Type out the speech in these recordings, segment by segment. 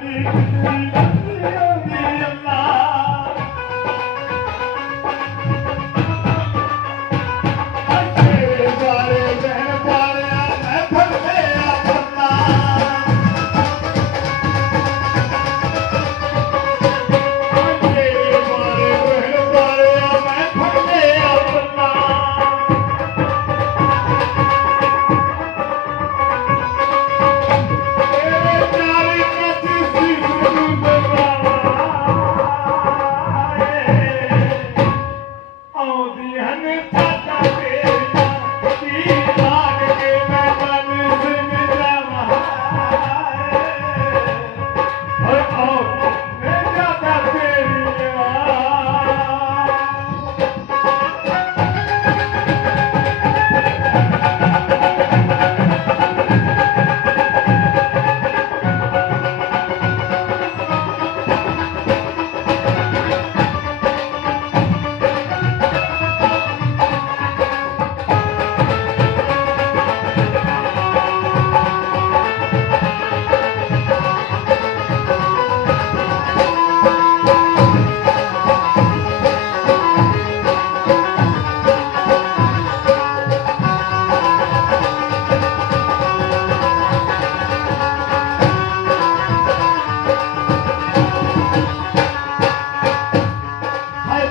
đi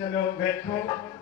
Hello, welcome.